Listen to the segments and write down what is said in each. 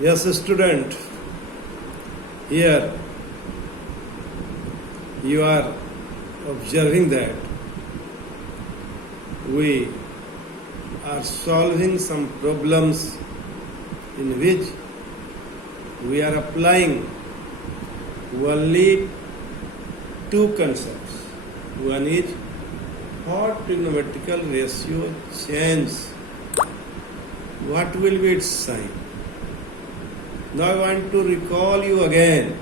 Yes, student, here you are observing that we are solving some problems in which we are applying only two concepts. One is how trigonometrical ratio change. What will be its sign? Now I want to recall you again.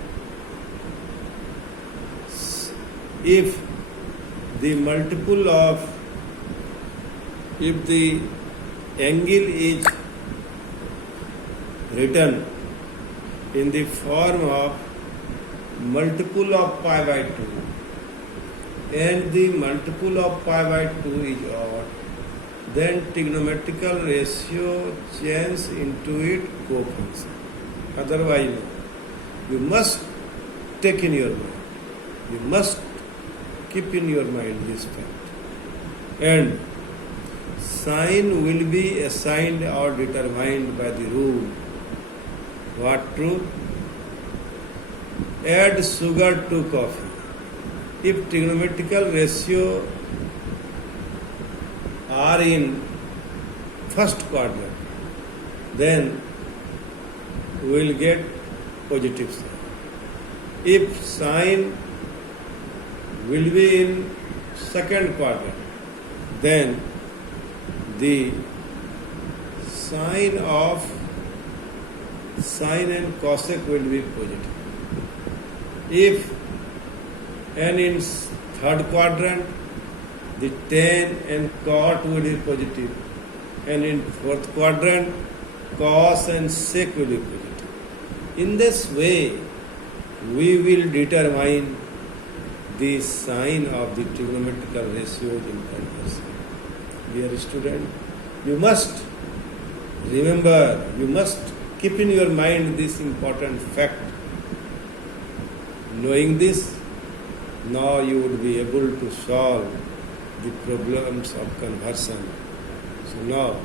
If the multiple of, if the angle is written in the form of multiple of pi by 2 and the multiple of pi by 2 is odd, then trigonometrical ratio changes into its cofunction. Otherwise, you must take in your mind, you must keep in your mind this fact. And sign will be assigned or determined by the rule. What rule? Add sugar to coffee. If trigonometrical ratio are in first quadrant, then we will get positive sign. If sign will be in second quadrant, then the sign and cosec will be positive. If and in third quadrant, the tan and cot will be positive, and in fourth quadrant, cos and sec will be positive. In this way, we will determine the sign of the trigonometrical ratios in conversion. Dear student, you must remember, you must keep in your mind this important fact. Knowing this, now you would be able to solve the problems of conversion. So now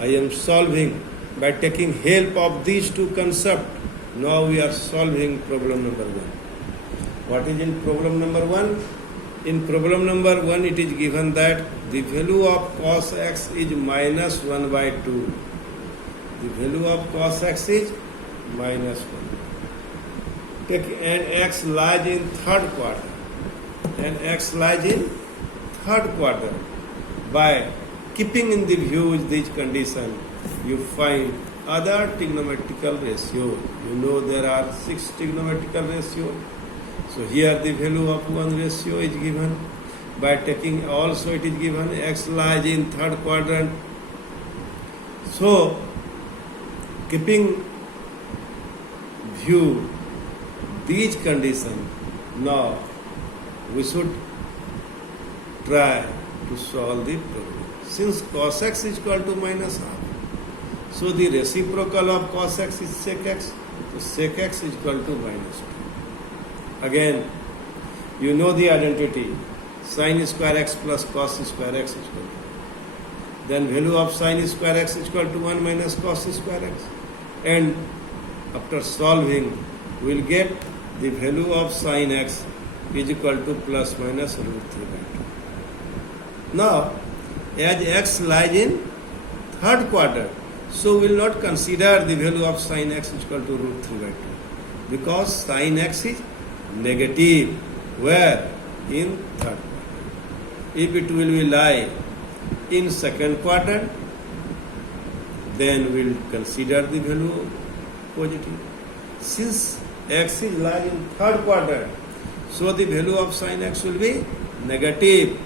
I am solving by taking help of these two concepts. Now we are solving problem number 1. What is in problem number 1? In problem number 1 it is given that the value of cos x is minus 1 by 2. The value of cos x is minus 1. And x lies in third quadrant. And x lies in third quadrant. By keeping in the view this condition, you find other trigonometrical ratios. You know there are 6 trigonometrical ratios. So here the value of one ratio is given. By taking also it is given x lies in third quadrant. So keeping view these conditions, now we should try to solve the problem. Since cos x is equal to minus half, so the reciprocal of cos x is sec x. So sec x is equal to minus 2. Again, you know the identity. Sin square x plus cos square x is equal to. Then value of sin square x is equal to 1 minus cos square x. And after solving, we will get the value of sin x is equal to plus minus root 3 by 2. Now, as x lies in third quadrant, so we will not consider the value of sin x is equal to root 3 by 2. Because sin x is negative. Where? In third quadrant. If it will be lie in second quadrant, then we will consider the value positive. Since x is lying in third quadrant, so the value of sin x will be negative.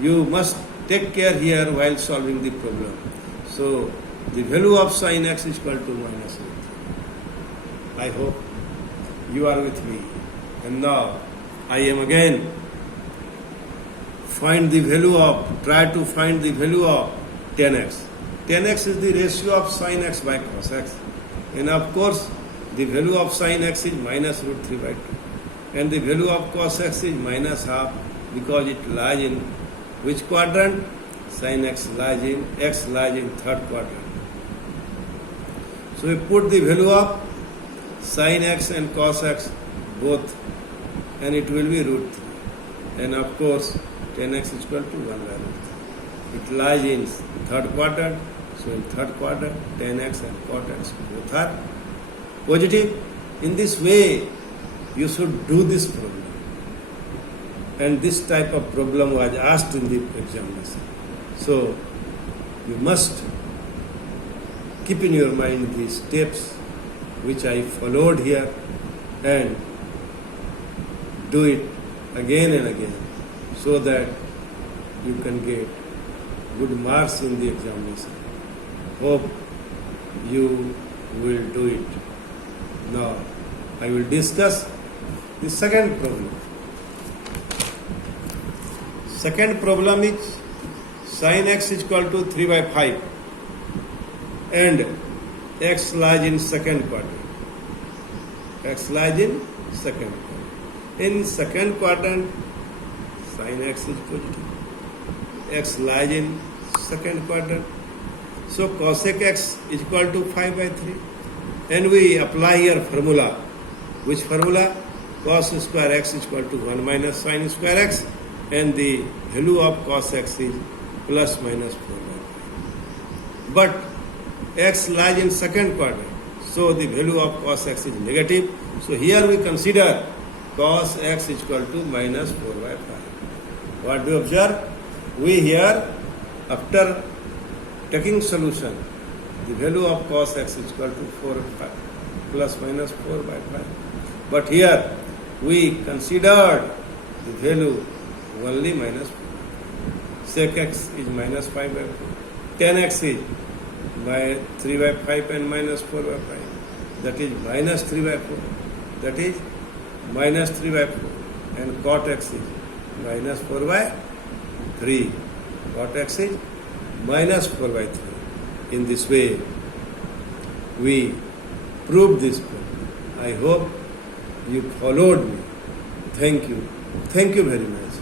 You must take care here while solving the problem. So the value of sin x is equal to minus 8. I hope you are with me. And now I am again try to find the value of tan x. Tan x is the ratio of sin x by cos x. And of course, the value of sin x is minus root 3 by 2. And the value of cos x is minus half because it lies in which quadrant? Sin x lies in third quadrant. So we put the value of sin x and cos x both, and it will be root 3. And of course, tan x is equal to 1 by root 3. It lies in third quadrant. So in third quadrant, tan x and cot x both are positive. In this way, you should do this problem. And this type of problem was asked in the examination. So you must keep in your mind these steps which I followed here and do it again and again so that you can get good marks in the examination. Hope you will do it. Now I will discuss the second problem. Second problem is sin x is equal to 3 by 5 and x lies in second quadrant. X lies in second quadrant. In second quadrant, sin x is positive. X lies in second quadrant. So cosec x is equal to 5 by 3. And we apply here formula. Which formula? Cos square x is equal to 1 minus sin square x, and the value of cos x is plus minus 4 by 5. But x lies in second quadrant, so the value of cos x is negative. So here we consider cos x is equal to minus 4 by 5. What do you observe? We here, after taking solution, the value of cos x is equal to 4 by 5, plus minus 4 by 5. But here we considered the value only minus 4. Sec x is minus 5 by 4. Tan x is by 3 by 5 and minus 4 by 5. That is minus 3 by 4. That is minus 3 by 4. And cot x is minus 4 by 3. Cot x is minus 4 by 3. In this way, we proved this problem. I hope you followed me. Thank you. Thank you very much.